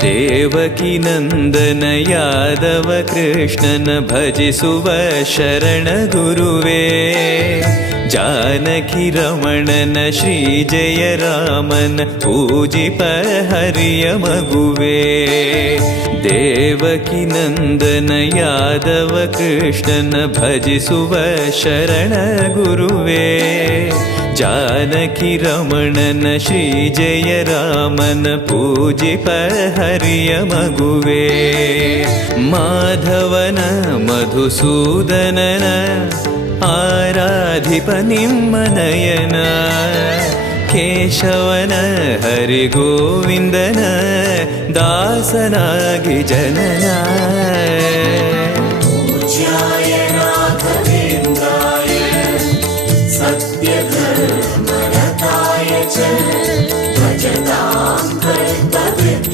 de Devaki नन्दन यादव कृष्णन भजिसुव शरण गुरुवे। जनकी रमण न रामन पूजि प मगुवे। देवकी नन्दन यादव कृष्णन भजिसुव शरण गुरुवे। जनकी रमण न रामन पूजि पहरि यमगुवे माधवन मधुसूदनन आराधिपतिं मनयन केशवन हरिगोविन्दन दासनागिजन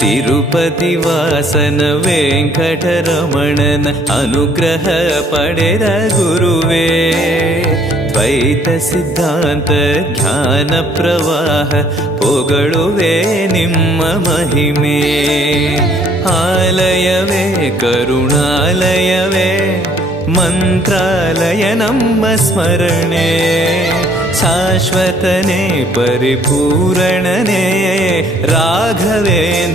तिरुपतिवासन वेङ्कटरमणन अनुग्रह पडेर गुरुवे द्वैतसिद्धान्त ज्ञानप्रवाह पोगळुवे निम्म महिमे। आलयवे करुणालयवे मन्त्रालय नम्म स्मरणे। शाश्वतने परिपूरणने राघवेन्द्रप्रभुवे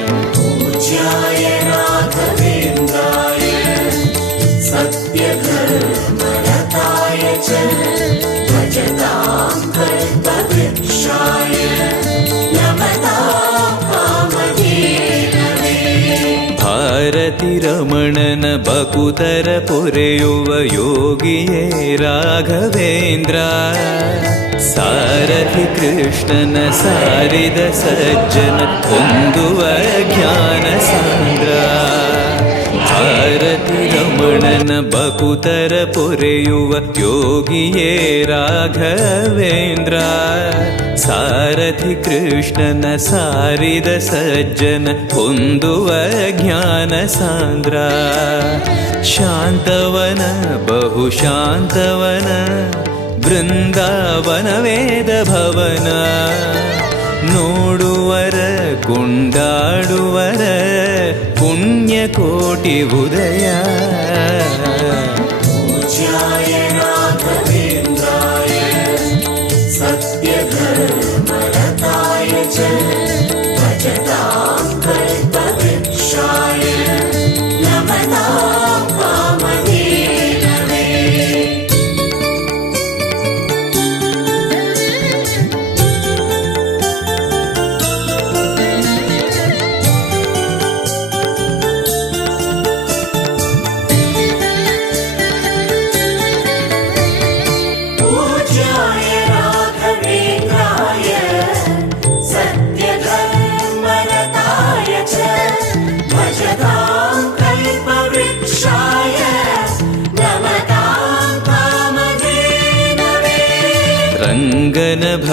ಭಾರತಿ ರಮಣನ ಬಕುತರ ಪೊರೆಯುವ ಯೋಗಿಯೇ ರಾಘವೇಂದ್ರ. ಸಾರಥಿ ಕೃಷ್ಣನ ಸಾರಿದ ಸಜ್ಜನ ಹೊಂದುವ ರಮಣನ ಬಕುತರ ಪೊರೆಯುವ ಯೋಗಿಯೇ ರಾಘವೇಂದ್ರ. ಸಾರಥಿ ಕೃಷ್ಣನ ಸಾರಿದ ಸಜ್ಜನ ಹೊಂದುವ ಜ್ಞಾನ ಸಾಂದ್ರ. ಶಾಂತವನ, ಬಹು ಶಾಂತವನ, ಬೃಂದಾವನ ವೇದ ಭವನ. ನೋಡುವರ, ಕುಂಡಾಡುವರ ಪುಣ್ಯ ಉದಯ. 前面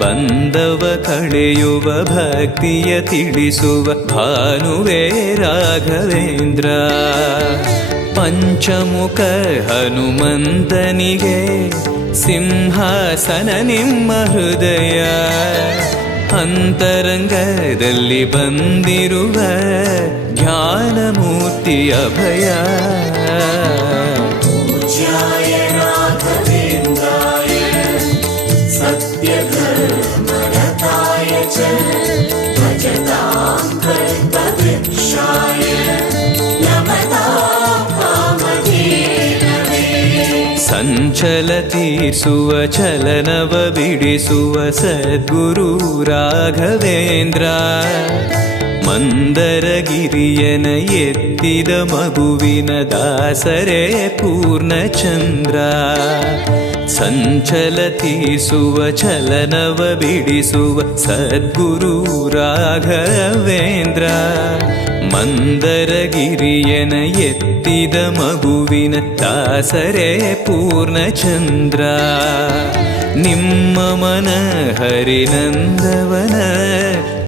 ಬಂದವ ಕಳೆಯುವ ಭಕ್ತಿಯ ತಿಳಿಸುವ ಭಾನುವೇ ರಾಘವೇಂದ್ರ. ಪಂಚಮುಖ ಹನುಮಂತನಿಗೆ ಸಿಂಹಾಸನ ನಿಮ್ಮ ಹೃದಯ. ಅಂತರಂಗದಲ್ಲಿ ಬಂದಿರುವ ಜ್ಞಾನಮೂರ್ತಿ ಅಭಯ. सञ्चलति सुवचलनवबिडिसुव सद्गुरु राघवेन्द्रा मन्दरगिरियनयेत्तिदमभुविन दासरे पूर्णचन्द्रा ಎತ್ತಿದ ಮಗುವಿನ ದಾಸರೇ ಪೂರ್ಣಚಂದ್ರ ಸಂಚಲ ತೀರ್ಸುವ ಚಲನವ ಬಿಡಿಸುವ ಸದ್ಗುರು ರಾಘವೇಂದ್ರ. ಮಂದರಗಿರಿಯನ ಎತ್ತಿದ ಮಗುವಿನ ದಾಸರೇ ಪೂರ್ಣಚಂದ್ರ. ನಿಮ್ಮ ಮನ ಹರಿನಂದವನ